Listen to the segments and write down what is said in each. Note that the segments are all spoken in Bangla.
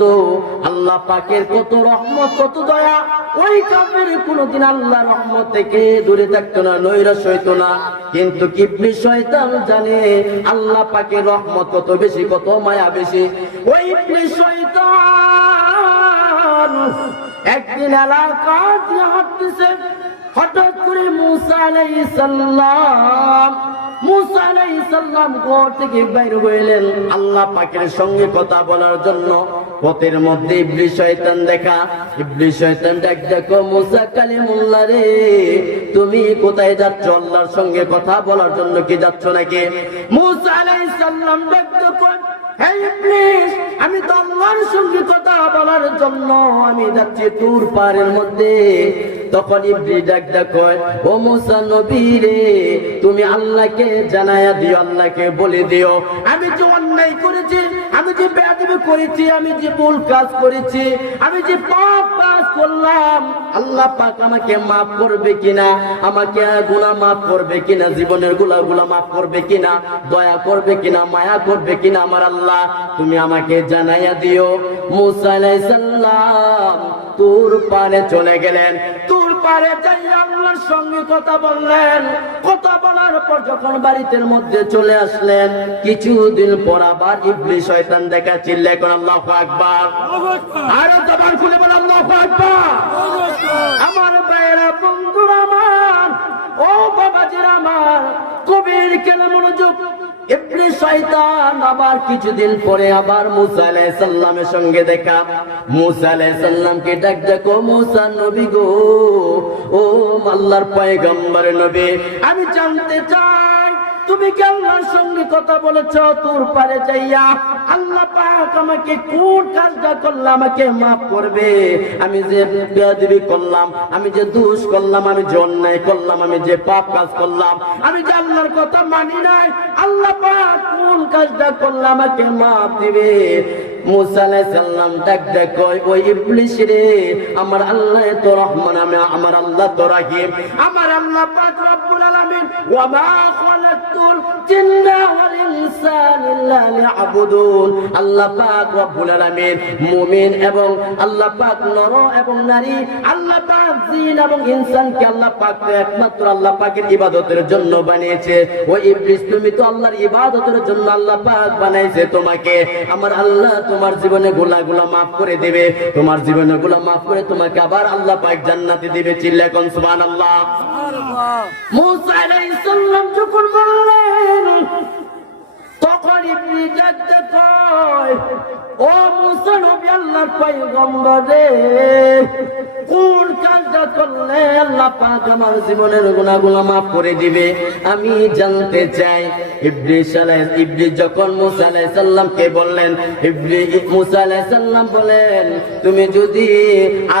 তো আল্লাহ পাকের কত রহমত কত দয়া, ওই কাফের কোনদিন আল্লাহ রহমত থেকে দূরে থাকতো না, নৈরাশ হইতো না। কিন্তু ইবলিস শয়তান জানে আল্লাহ পাকের রহমত কত বেশি, কত মায়া বেশি। ওই ইবলিস শয়তান একদিন এলাকা দিয়ে হাঁটতেছে, হঠাৎ করে মুসা আলাইহিস সালাম ঘর থেকে বাইর হইলেন আল্লাহ পাকের সঙ্গে কথা বলার জন্য। পথের মধ্যে ইবলিস শয়তান দেখা। ইবলিস শয়তান ডাক দেখো, মুসা কালিমুল্লাহ রে, তুমি কোথায় যাচ্ছ? আল্লাহর সঙ্গে কথা বলার জন্য কি যাচ্ছ নাকি? মুসা আলাইহিস সালাম ডাক দেখো, হে ইবলিস, আমি তো আল্লাহর সঙ্গে কথা বলার জন্য আমি যাচ্ছি তুর পাহাড়ের মধ্যে। তখন ইবলিস ডাক দেখো, ও মুসা নবী রে, তুমি আল্লাহকে জানায়া দিও, আল্লাহকে বলে দিও আমি যে অন্যায় করেছি, আমি যে বেয়াদবি করেছি, আমি যে ভুল কাজ করেছি, আমি যে পাপ কাজ করলাম, আল্লাহ পাক আমাকে মাফ করবে কিনা, আমাকে গুনাহ মাফ করবে কিনা, জীবনের গুনাহগুলো মাফ করবে কিনা, দয়া করবে কিনা, মায়া করবে কিনা আমার আল্লাহ, তুমি আমাকে জানাইয়া দিও। মুসা আলাইহিস সালাম তুর পারে চলে গেলেন। তুর পারে যাই আল্লাহর সঙ্গে কথা বললেন। কথা বলার পর যখন বাড়িতে মধ্যে চলে আসলেন, কিছুদিন পর আবার ইবলিস শয়তান দেখা, চিল্লায় কোন আল্লাহু আকবার। আর জবান খুলে বল আল্লাহু আকবার। আমার ভাইরা, বন্ধুরা আমার, ও বাবাজিরা আমার, কবির কেন মনোযোগ। ইবলিস শয়তান আবার কিছুদিন পরে আবার মুসা আলাইহিস সালামের সঙ্গে দেখা। মুসা আলাইহিস সালামকে ডাক দেখো, মুসা নবী গো, ও আল্লাহর পয়গম্বর নবী, আমি জানতে চাই তুমি কি আল্লাহর সঙ্গে কথা বলেছো তুর পারে যাইয়া? আল্লাহ পাক আমাকে কোন কাজটা করলাম আমাকে মাফ করবে? আমি যে বেয়াদবি করলাম, আমি যে দোষ করলাম, আমি যে অন্যায় করলাম, আমি যে পাপ কাজ করলাম, আমি যে আল্লাহর কথা মানি নাই, আল্লাহ পাক কোন কাজটা করলাম আমাকে মাফ দিবে? মুসা আলাইহিস সালাম ডাক দেখো, ওই ইবলিস রে, আমার আল্লাহ তো রহমান, আমার আল্লাহ তো রহিম, আমার আল্লাহ পাক রব্বুল আলামিন ওয়া মা খালাকতুল জিন্না ওয়াল ইনসা ইল্লা লিয়াবুদুন। আল্লাহ পাক রব্বুল আলামিন মুমিন এবং আল্লাহ পাক নর এবং নারী, আল্লাহ পাক জিন এবং ইনসানকে আল্লাহ পাক একমাত্র আল্লাহ পাকের ইবাদতের জন্য বানিয়েছে। ওই ইবলিস, তুমি তো আল্লাহর ইবাদতের জন্য আল্লাহ পাক বানাইছে তোমাকে। আমার আল্লাহ তোমার জীবনে গুনাহগুলো মাফ করে দিবে, তোমার জীবনে গুনাহ মাফ করে তোমাকে আবার আল্লাহ পাক জান্নাতে দিবে। চিল্লায় কোন সুবহানাল্লাহ। মুসা আলাইহিস সালাম যখন বললেন, তখন ইবলিস ডাকতে কয়, ও মুসা নবী, আল্লাহর পয়গম্বর রে, কোন কাজটা করলে আল্লাহ পাক আমার জীবনের গুনাহগুলো মাফ করে দিবে আমি জানতে চাই। ইবলিস যখন মুসা আলাইহিস সালামকে বললেন, মুসা আলাইহিস সালাম বলেন, তুমি যদি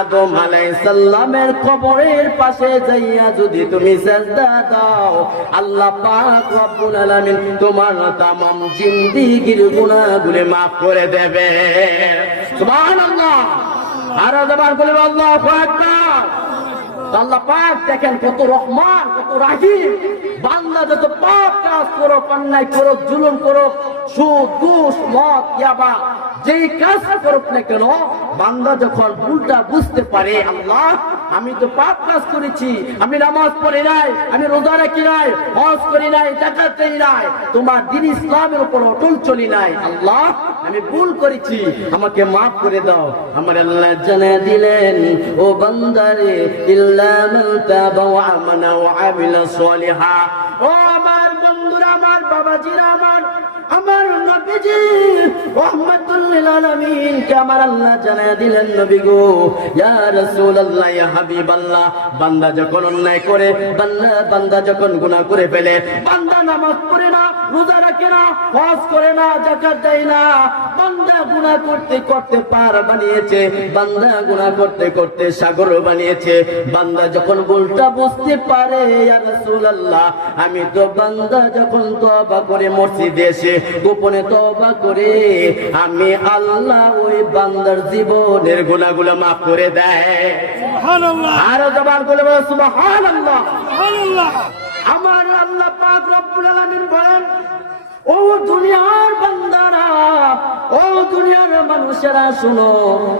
আদম আলাইহিস সালামের কবরের পাশে যাইয়া যদি তুমি সিজদা দাও, আল্লাহ পাক রব্বুল আলামিন তোমার তামাম জিন্দেগীর গুনাহগুলো মাফ করে দেবে। সুবহানাল্লাহ। আর জবান খুলে আল্লাহু আকবার। আল্লাহ পাক দেখেন কত রহমান, কত রাহিম। বান্দা যত পাপ কাজ করো, অন্যায় করো, জুলুম করো, সুদ ঘুষ মদ ইয়াবা যেই কাজ করুক না কেন, বান্দা যখন ভুলটা বুঝতে পারে, আল্লাহ আমি তো পাপ কাজ করেছি, আমি নামাজ পড়ি নাই, আমি রোজা রাখি নাই, হজ করি নাই, যাকাত দেই নাই, তোমার দ্বীন ইসলামের উপর অটল চলি নাই, আল্লাহ আমি ভুল করেছি, আমাকে মাফ করে দাও। আমার আল্লাহ জানিয়ে দিলেন, ও বান্দারে, ইল্লা মান তাবা ওয়া আমানা ওয়া আমিলা সলিহা। ও আমার বন্ধুরা, আমার বাবাজিরা, আমার নবীজি রাহমাতুল লিল আলামিন কে আমার আল্লাহ জানায়া দিলেন, নবী গো, ইয়া রাসূলুল্লাহ, ইয়া হাবিবাল্লাহ, বান্দা যখন অন্যায় করে, বান্দা যখন গুনাহ করে ফেলে, বান্দা নামাজ পড়ে না, রোজা রাখে না, হজ করে না, যাকাত দেয় না, বান্দা গুনাহ করতে করতে পাহাড় বানিয়েছে, বান্দা গুনাহ করতে করতে সাগর বানিয়েছে। বান্দা যখন ভুলটা বুঝতে পারে, ইয়া রাসূলুল্লাহ, আমি তো বান্দা যখন তওবা করে মসজিদে এসে গোপনে তওবা করে, আমি আল্লাহ ওই বান্দার জীবনের গুনাহগুলো মাফ করে দেয়। সুবহানাল্লাহ। আর জবান খুলে বলো সুবহানাল্লাহ। সুবহানাল্লাহ। আমার আল্লাহ পাক রব্বুল আলামিন বলেন, ও ও দুনিয়ার বান্দারা, ও দুনিয়ার মানুষেরা শুনো,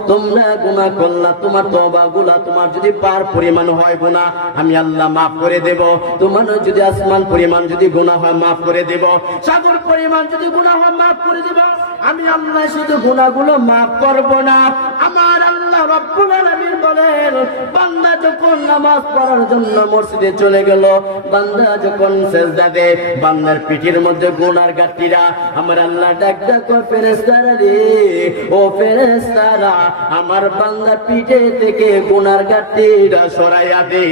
তোমরা গুনাহ করলা, তোমার তওবাগুলা তোমার যদি পার পরিমাণ হয় গুনাহ, আমি আল্লাহ মাফ করে দেব। তোমার যদি আসমান পরিমাণ যদি গুনাহ হয় মাফ করে দেব, সাগর পরিমাণ যদি গুনাহ হয় মাফ করে দেব। আমি আল্লাহ শুধু গুনাহগুলো মাফ করব না, আমার আল্লাহ রব্বুল আলামিন বলেন, বান্দা যখন নামাজ পড়ার জন্য মসজিদে চলে গেল, বান্দা যখন সিজদা দেয়, বান্দার পিঠের মধ্যে গুনার গাঁটটিরা আমার আল্লাহ ডাক ডাক করে, ফেরেশতারা রে, ও ফেরেশতারা, আমার বান্দার পিঠে থেকে গুনার গাঁটটিরা সরাইয়া দে।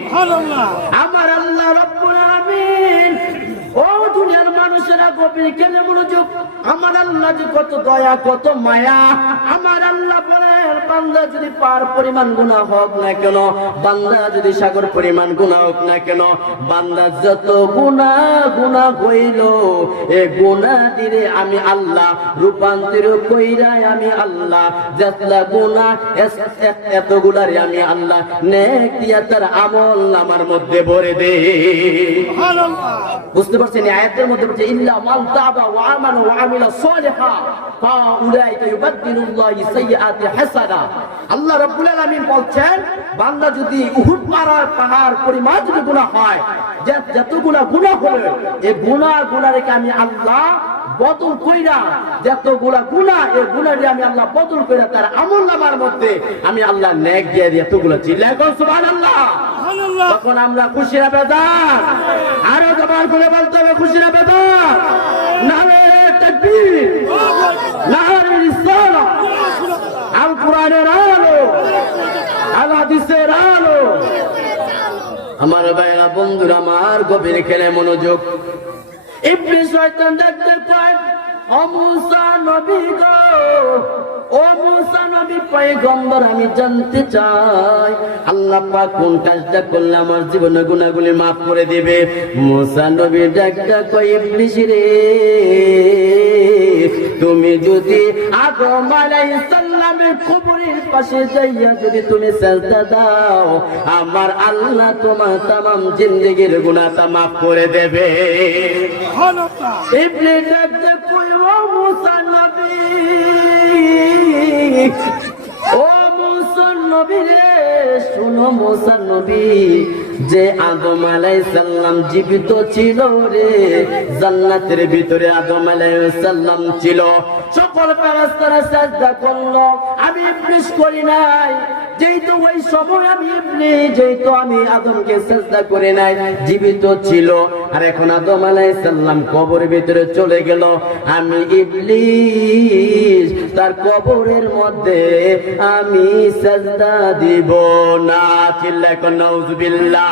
সুবহানাল্লাহ। আমার আল্লাহ রব্বুল আলামিন, ও দুনিয়ার মানুষেরা গভীর খেলে মনোযোগ, আমার আল্লাহ যে কত দয়া কত মায়া। আমার আল্লাহ বলেন, বান্দা যদি পার পরিমাণ গুনাহ হোক না কেন, বান্দা যদি সাগর পরিমাণ গুনাহ হোক না কেন, বান্দা যত গুনাহ হইল, এ গুনাহ দিলে আমি আল্লাহ রূপান্তর কইরা আমি আল্লাহ যতলা গুনাহ এতগুলারে আমি আল্লাহ নেক দিয়া তার আমল আমার মধ্যে ভরে দে। সুবহানাল্লাহ। বুঝতে পারছেন আয়াতের মধ্যে বলছে, ইল্লা মান তাবা ওয়া আমানা ওয়া আমিলা সলিহা ফাউলাইকা ইউবাদদিলুল্লাহু সাইয়্যাতি হাসানা। আল্লাহ রাব্বুল আলামিন বলছেন, বান্দা যদি উহুদ পাহাড় পরিমাণ যদি গুনাহ হয়, যতগুলা গুনাহ হলো, এই গুনাহগুলাকে আমি আল্লাহ বদল কইরা, যতগুলা গুনাহ এই গুনাহকে আমি আল্লাহ বদল কইরা তার আমলনামার মধ্যে আমি আল্লাহ নেক দিয়ে দিই। এতগুলা চিল্লায় কোন সুবহানাল্লাহ। সুবহানাল্লাহ। তখন আমরা খুশি না বেজার? আরো জবান করে বলতে হবে, খুশি না বেজার? নারে তাকবীর, নারে রিসালাত, আল কোরআনের আলো, আল হাদিসের আলো। আমার ভাইরা বন্ধুরা আমার, গভীর খেলে মনোযোগ। ইবলিস শয়তান ডাকতে কয়, ও মুসা নবী গো, ও মুসা নবী পয়গম্বর, আমি জানতে চাই আল্লাহ পাক কোন কাজটা করলে আমার জীবনের গুনাহগুলি মাফ করে দিবে। মুসা নবী ডাকতে কয়, ইবলিস রে, তুমি যদি আদম আলাইহিস সালামের কবরের পাশে যাইয়া যদি তুমি সিজদা দাও, আমার আল্লাহ তোমার तमाम জিন্দেগীর গুনাহটা মাফ করে দেবে। সুবহানাল্লাহ। ইবলিস ডাকতে কয়, ও মুসা নবী, ও মুসা নবী রে, শুনো মুসা নবী, যে আদম আলাইহিস সালাম জীবিত ছিল রে, জান্নাতের ভিতরে আদম আলাইহিস সালাম ছিল, সকল ফেরেশতারা সিজদা করলো, আমি ইবলিস করি নাই। যেহেতু ওই সময় আমি ইবলিস, যেহেতু আমি আদমকে সিজদা করে নাই, জীবিত ছিল, আর এখন আদম আলাইহিস সালাম কবরের ভিতরে চলে গেল, আমি ইবলিস তার কবরের মধ্যে আমি সিজদা দিব না। চিল্লায় কোন নাউজুবিল্লাহ।